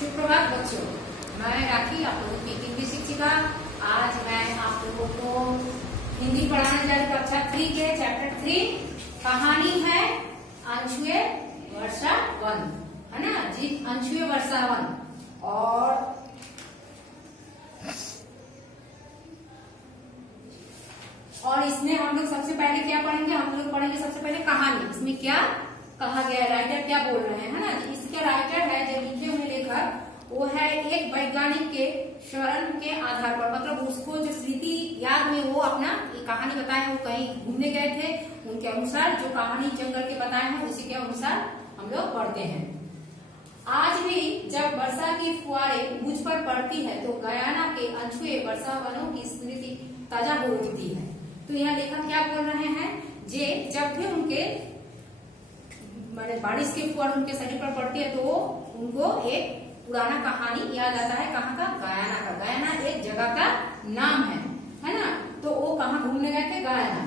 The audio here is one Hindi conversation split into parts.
सुप्रभात बच्चों, मैं राखी आप लोगों की हिंदी शिक्षिका। आज मैं आप लोगों को हिंदी पढ़ाने जा रही हूँ कक्षा 3 के चैप्टर 3। कहानी है अंशुए वर्षा वन, है ना जी। अंशुए वर्षा वन और इसमें हम लोग सबसे पहले क्या पढ़ेंगे? हम लोग पढ़ेंगे सबसे पहले कहानी। इसमें क्या कहा गया है, राइटर क्या बोल रहे हैं, है ना। इसके राइटर है जो लिखे हुए लेखक, वो है एक वैज्ञानिक के शरण के आधार पर, मतलब उसको जो स्मृति याद में वो अपना ये कहानी बताए हैं। वो कहीं घूमने गए थे, उनके अनुसार जो कहानी जंगल के बताए हैं उसी के अनुसार हम लोग पढ़ते हैं। आज भी जब वर्षा की फुहारें मुझ पर पड़ती है तो गयाना के अनछुए वर्षा वनों की स्मृति ताजा हो उठती है। तो यहाँ लेखक क्या बोल रहे हैं, जे जब भी उनके माने बारिश की फुहार उनके शरीर पर पड़ती है तो उनको एक पुराना कहानी याद आता है। कहाँ का? गयाना का। गयाना एक जगह का नाम है ना। तो वो कहाँ घूमने गए थे? गयाना।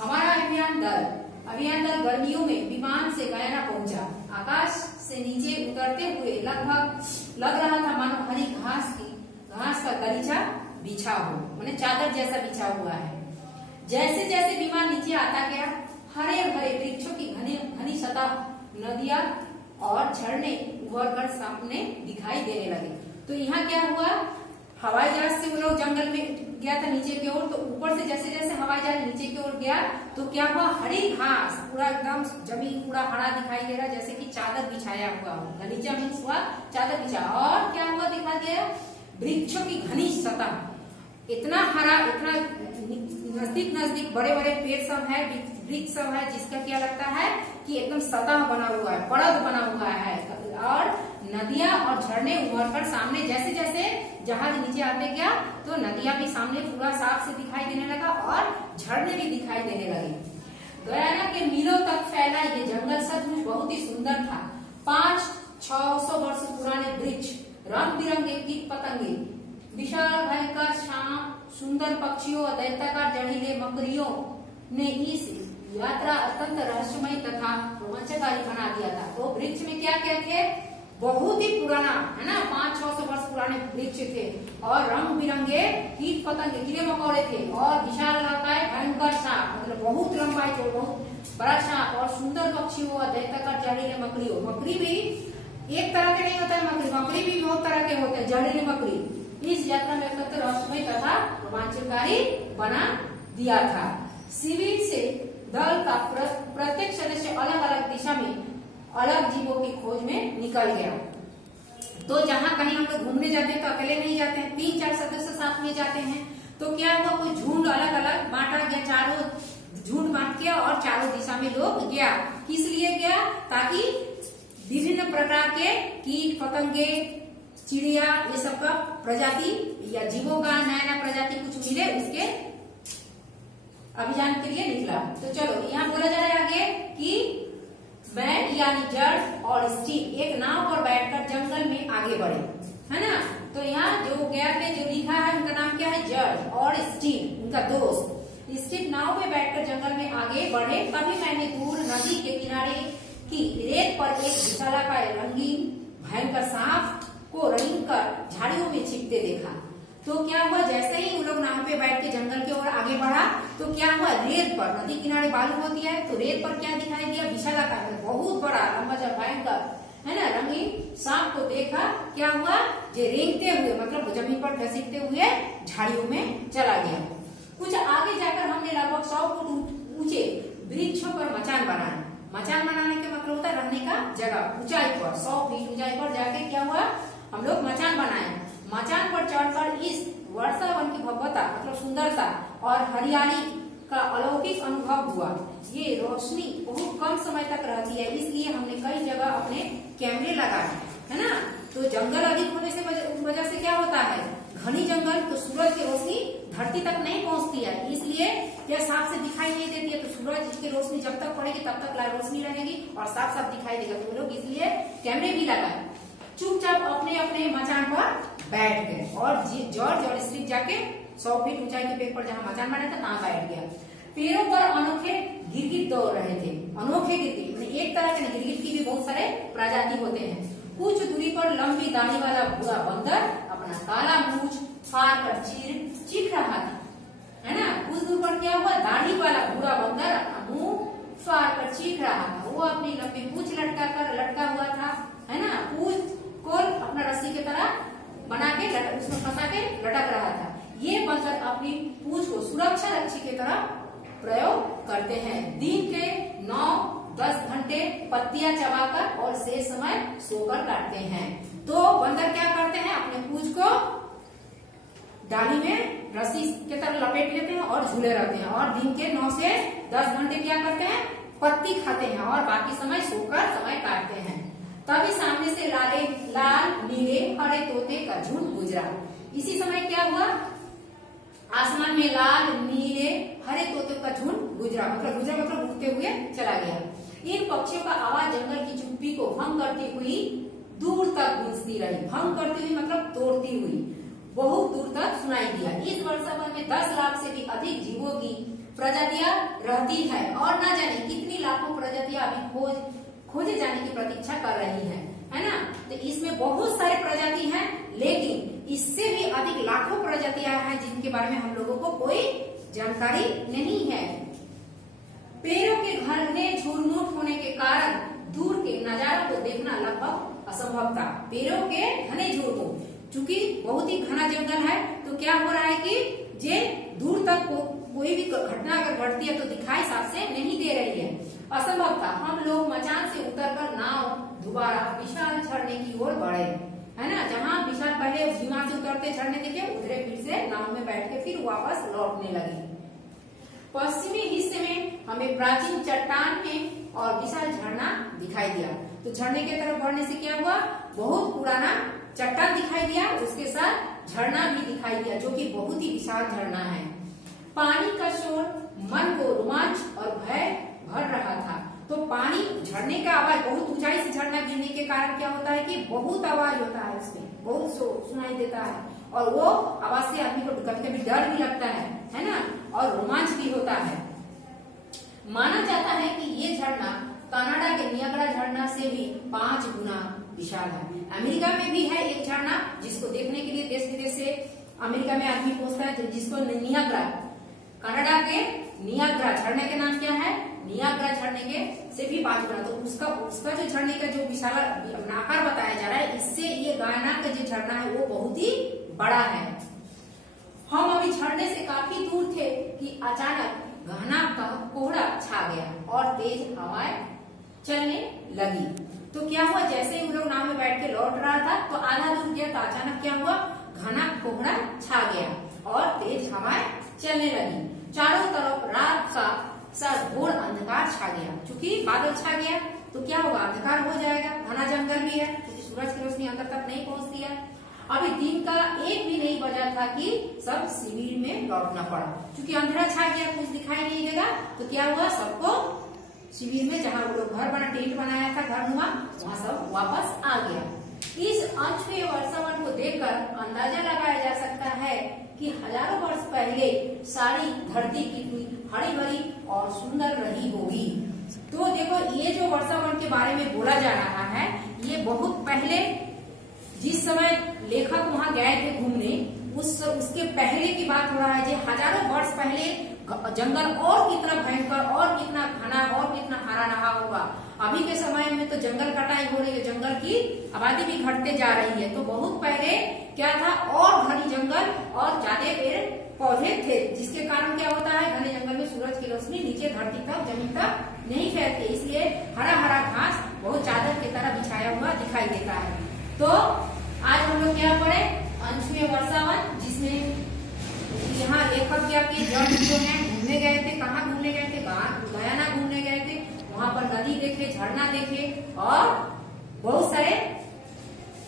हमारा अभियान दल गर्मियों में विमान से गयाना पहुंचा। आकाश से नीचे उतरते हुए लगभग लग रहा था मानो हरी घास का गलीचा बिछा हो, माने चादर जैसा बिछा हुआ है। जैसे जैसे विमान नीचे आता गया, हरे भरे वृक्षों की घनी सतह, नदियां और झरने उभर कर सामने दिखाई देने लगे। तो यहाँ क्या हुआ, हवाई जहाज से वो लोग जंगल में गया था नीचे की ओर, तो ऊपर से जैसे जैसे हवाई जहाज नीचे की ओर गया तो क्या हुआ, हरी घास पूरा एकदम जमीन पूरा हरा दिखाई दे रहा, जैसे कि चादर बिछाया हुआ हो। गलीचा मीन्स हुआ चादर बिछा। और क्या हुआ दिखा दिया, वृक्षों की घनी सतह, इतना हरा, इतना नजदीक बड़े बड़े पेड़ सब है, वृक्ष सब है, जिसका क्या लगता है कि एकदम सतह बना हुआ है, परत बना हुआ है। और नदियां और झरने उभर कर सामने, जैसे जैसे जहाज नीचे आते गया तो नदियां भी सामने पूरा साफ से दिखाई देने लगा और झरने भी दिखाई देने लगे। गयाना के मीलों तक फैला ये जंगल सचमुच बहुत ही सुंदर था। 500-600 वर्ष पुराने वृक्ष, रंग बिरंगे कीट पतंगे, विशाल भयंकर शाम, सुंदर पक्षियों, दैत्याकार जहरीले मकड़ियों ने इस यात्रा अत्यंत रहस्यमय तथा रोमांचकारी बना दिया था। तो वृक्ष में क्या क्या थे, बहुत ही पुराना, है ना, 500-600 वर्ष पुराने वृक्ष थे और रंग बिरंगे कीट पतंगे, कीड़े मकोड़े थे और विशाल भयंकर सांप, मतलब बहुत लंबाई थे, बहुत बड़ा सांप और सुंदर पक्षियों और दैत्याकार जहरीले मकड़ियों। मकड़ी भी एक तरह के नहीं होता है, मकड़ी भी बहुत तरह के होते हैं, जहरीले मकड़ी। इस यात्रा में अत्यंत रहस्यमय तथा रोमांचकारी बना दिया था। शिविर से दल का प्रत्येक सदस्य अलग अलग दिशा में अलग जीवों की खोज में निकल गया। तो जहाँ कहीं हम लोग घूमने जाते हैं तो अकेले नहीं जाते हैं, 3-4 सदस्य साथ में जाते हैं। तो क्या हुआ, कोई झुंड अलग अलग बांटा गया, चारों झुंड बांट के और चारों दिशा में लोग गया। किस लिए गया? ताकि विभिन्न प्रकार के कीट पतंगे, चिड़िया, ये सब का प्रजाति या जीवों का नया प्रजाति कुछ मिले, उसके अभियान के लिए निकला। तो चलो यहाँ बोला जा रहा है आगे कि बैट यानी जड़ और स्टील एक नाव पर बैठकर जंगल में आगे बढ़े, है ना। तो यहाँ जो गया थे, जो लिखा है, उनका नाम क्या है, जड़, और स्टील उनका दोस्त। स्टील नाव में बैठकर जंगल में आगे बढ़े। तभी मैंने दूर नदी के किनारे की रेत पर एक विशालाकाय रंगीन भयंकर सांप को रंग कर झाड़ियों में छिपते देखा। तो क्या हुआ, जैसे ही वो लोग नाव पे बैठ के जंगल की ओर आगे बढ़ा तो क्या हुआ, रेत पर, नदी किनारे बालू होती है, तो रेत पर क्या दिखाई दिया, विशालाकाय, बहुत बड़ा लंबा भयंकर, है ना, रंगीन सांप को देखा। क्या हुआ, जे रेंगते हुए, मतलब जमीन पर घसीटते हुए झाड़ियों में चला गया। कुछ आगे जाकर हमने लगभग 100 फुट ऊंचे वृक्षों पर मचान बनाया। मचान बनाने का मतलब होता है रहने का जगह, ऊंचाई पर, 100 फीट ऊंचाई पर जाके क्या हुआ, हम लोग मचान बनाए। मचान पर चढ़कर इस वर्षा वन की भव्यता, मतलब सुंदरता और हरियाली का अलौकिक अनुभव हुआ। ये रोशनी बहुत कम समय तक रहती है, इसलिए हमने कई जगह अपने कैमरे लगाए, है ना। तो जंगल अधिक होने से वजह से क्या होता है, घनी जंगल, तो सूरज की रोशनी धरती तक नहीं पहुंचती है, इसलिए यह साफ से दिखाई नहीं देती है। तो सूरज की रोशनी जब तक पड़ेगी तब तक रोशनी रहेगी और साफ साफ दिखाई देगा। तो लोग इसलिए कैमरे भी लगाए। चुपचाप अपने अपने मचान पर बैठ गए और जॉर्ज और स्ट्रिप जाके 100 फीट ऊंचाई के पेड़ पर जहाँ मचान बना था वहां बैठ गया। पेड़ों पर अनोखे गिरगिट दौड़ रहे थे। अनोखे गिरगिट, एक तरह के गिरगिट की भी बहुत सारे प्रजाति होते हैं। कुछ दूरी पर लंबी दाढ़ी वाला भूरा बंदर अपना काला मूंछ फाड़ कर चीख रहा था, है ना। कुछ दूर पर क्या हुआ, दाढ़ी वाला भूरा बंदर अपना मुंह फाड़ कर चीख रहा था। वो अपनी लंबी पूंछ लटका हुआ था, है ना। पूंछ को अपना रस्सी की तरह बना के उसमें फंसा के लटक रहा था। ये बंदर अपनी पूंछ को सुरक्षा रक्षी की तरह प्रयोग करते हैं। दिन के 9-10 घंटे पत्तियां चबाकर और शेष समय सोकर काटते हैं। तो बंदर क्या करते हैं, अपने पूंछ को डाली में रस्सी की तरह लपेट लेते हैं और झूले रहते हैं, और दिन के 9 से 10 घंटे क्या करते हैं, पत्ती खाते हैं और बाकी समय सोकर समय काटते हैं। तभी सामने से लाल नीले हरे तोते का झुंड गुजरा। इसी समय क्या हुआ, आसमान में लाल नीले हरे तोते का झुंड गुजरा, मतलब उड़ते हुए चला गया। इन पक्षियों का आवाज जंगल की चुप्पी को भंग करती हुई दूर तक गूंजती रही। भंग करती हुई मतलब तोड़ती हुई बहुत दूर तक सुनाई दिया। इस वर्षावन में 10 लाख से भी अधिक जीवों की प्रजातियां रहती है और न जाने कितनी लाखों प्रजातियां अभी खोजे जाने की प्रतीक्षा कर रही है ना। तो इसमें बहुत सारे प्रजाति हैं, लेकिन इससे भी अधिक लाखों प्रजातियां हैं जिनके बारे में हम लोगों को कोई जानकारी नहीं है। पेड़ों के घने झुरमुट होने के कारण दूर के नजारों को देखना लगभग असंभव था। पेड़ों के घने झुरमुट, चूंकि बहुत ही घना जंगल है, तो क्या हो रहा है कि जे दूर तक कोई भी घटना अगर घटती है तो दिखाई साफ से नहीं दे रही है, असंभव था। हम लोग मचान से उतरकर नाव दोबारा विशाल झरने की ओर बढ़े, है ना। जहाँ विशाल पहले विमान से उतरते झरने देखे, उतरे फिर से नाव में बैठ के फिर वापस लौटने लगे। पश्चिमी हिस्से में हमें प्राचीन चट्टान में और विशाल झरना दिखाई दिया। तो झरने की तरफ बढ़ने से क्या हुआ, बहुत पुराना चट्टान दिखाई दिया, उसके साथ झरना भी दिखाई दिया जो कि बहुत ही विशाल झरना है। पानी का शोर मन को रोमांच और भय भर रहा था। तो पानी, झरने का आवाज, बहुत ऊंचाई से झरना गिरने के कारण क्या होता है कि बहुत आवाज होता है, उसमें बहुत सुनाई देता है, और वो आवाज से आदमी को कभी कभी डर भी लगता है ना, और रोमांच भी होता है। माना जाता है कि ये झरना कनाडा के नियाग्रा झरना से भी 5 गुना विशाल है। अमेरिका में भी है एक झरना जिसको देखने के लिए देश विदेश से अमेरिका में आदमी पहुंचता है, जिसको नियाग्रा, कनाडा के नियाग्रा झरने के नाम क्या है, नियाग्रा झरने के से भी 5 गुना। तो उसका जो झरने का जो विशाल आकार बताया जा रहा है, इससे ये गायना का जो झरना है वो बहुत ही बड़ा है। हम अभी झरने से काफी दूर थे कि अचानक घना कोहरा छा गया और तेज हवाएं चलने लगी। तो क्या हुआ, जैसे ही वो लोग नाव में बैठ के लौट रहा था तो आधा दूर गया तो अचानक क्या हुआ, घना कोहरा छा गया और तेज हवाएं चलने लगी। चारों तरफ रात का सा घोर अंधकार छा गया। चूंकि बादल छा गया तो क्या होगा, अंधकार हो जाएगा, घना जंगल भी है, क्योंकि सूरज की रोशनी अंदर तक नहीं पहुंचती है। अभी दिन का 1 भी नहीं बजा था कि सब शिविर में लौटना पड़ा। क्योंकि अंधेरा छा गया, कुछ दिखाई नहीं देगा, तो क्या हुआ, सबको शिविर में, जहाँ वो लोग घर बना, टेंट बनाया था घर नुमा, वहाँ सब वापस आ गया। इस अनछुए वर्षावन को देखकर अंदाजा लगाया जा सकता है कि हजारों वर्ष पहले सारी धरती कितनी हरी भरी और सुंदर रही होगी। तो देखो, ये जो वर्षावन के बारे में बोला जा रहा है, ये बहुत पहले, जिस समय लेखक वहाँ गए थे घूमने, उसके पहले की बात हो रहा है। जो हजारों वर्ष पहले जंगल और कितना भयंकर और कितना घना और कितना हरा रहा होगा। अभी के समय में तो जंगल कटाई हो रही है, जंगल की आबादी भी घटते जा रही है। तो बहुत पहले क्या था, और घनी जंगल और ज्यादा पेड़ पौधे थे, जिसके कारण क्या होता है, घने जंगल में सूरज की रोशनी नीचे धरती तक, जमीन तक नहीं फैलती, इसलिए हरा हरा घास बहुत चादर की तरह बिछाया हुआ दिखाई देता है। तो आज हम लोग क्या पढ़े, अनछुए वर्षावन, जिसमें यहाँ लेखक क्या किए, जब जो है घूमने गए थे, कहाँ घूमने गए थे, गयाना घूमने गए थे, वहाँ पर नदी देखे, झरना देखे और बहुत सारे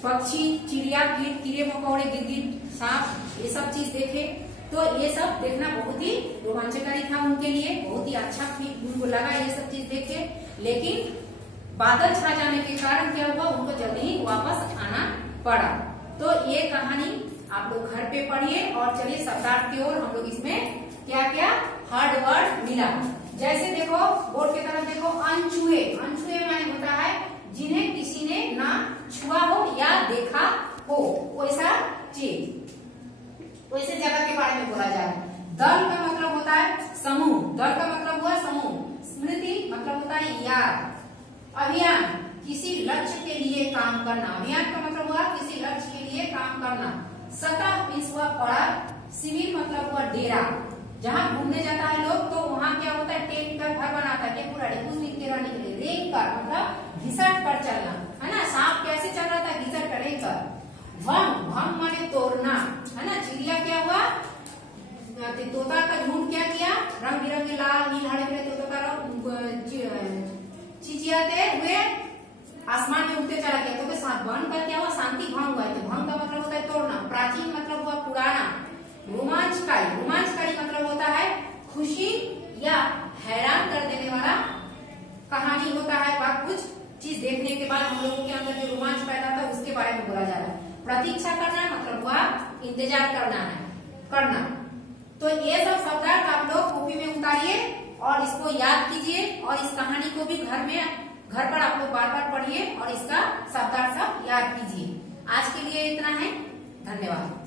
पक्षी, चिड़िया, कीड़े मकोड़े, गिरगिट, सांप, ये सब चीज देखे। तो ये सब देखना बहुत ही रोमांचकारी था उनके लिए, बहुत ही अच्छा उनको लगा ये सब चीज देखे। लेकिन बादल छा जाने के कारण क्या हुआ, उनको जल्दी ही वापस आना पड़ा। तो ये कहानी आप लोग घर पे पढ़िए और चलिए सप्ताह की ओर हम लोग इसमें क्या क्या हार्ड वर्ड मिला। जैसे देखो बोर्ड की तरफ देखो, अनछुए, अनछुए माने होता है जिन्हें किसी ने ना छुआ हो या देखा हो, वैसा चीज, वैसे जगह के बारे में बोला जा रहा है। दल का मतलब होता है समूह, दल का मतलब हुआ समूह। स्मृति मतलब होता है याद। अभियान किसी लक्ष्य के लिए काम करना, अभियान का मतलब हुआ किसी लक्ष्य के लिए काम करना। सतह मीन्स हुआ पड़ा। शिविर मतलब हुआ डेरा, जहाँ घूमने जाता है लोग तो वहाँ क्या होता है, टेंट का घर बनाता है टेम्पोररी कुछ दिन के रहने के लिए। रेंग कर मतलब घिसट कर चलना, है ना। सांप कैसे चल रहा था, घिसट कर, रेंग कर। भंग, भंग माने तोड़ना, है ना। चिड़िया क्या हुआ, तोता का झुंड क्या किया, रंग बिरंगे लाल नील हरे भरे तोता का चिचियाते हुए आसमान में उड़ते चला गया। तो भंग का क्या हुआ, शांति भंग हुआ। तो भंग का मतलब होता है तोड़ना। प्राचीन मतलब हुआ पुराना। रोमांचकारी, रोमांचकारी मतलब होता है खुशी या हैरान कर देने वाला कहानी होता है। बात कुछ चीज देखने के बाद हम लोगों के अंदर जो रोमांच पैदा था उसके बारे में बोला जा रहा है। प्रतीक्षा करना मतलब हुआ इंतजार करना है, करना। तो ये सब शब्दार्थ आप लोग कॉपी में उतारिए और इसको याद कीजिए और इस कहानी को भी घर पर आप लोग बार बार पढ़िए और इसका शब्दार्थ सब याद कीजिए। आज के लिए इतना है, धन्यवाद।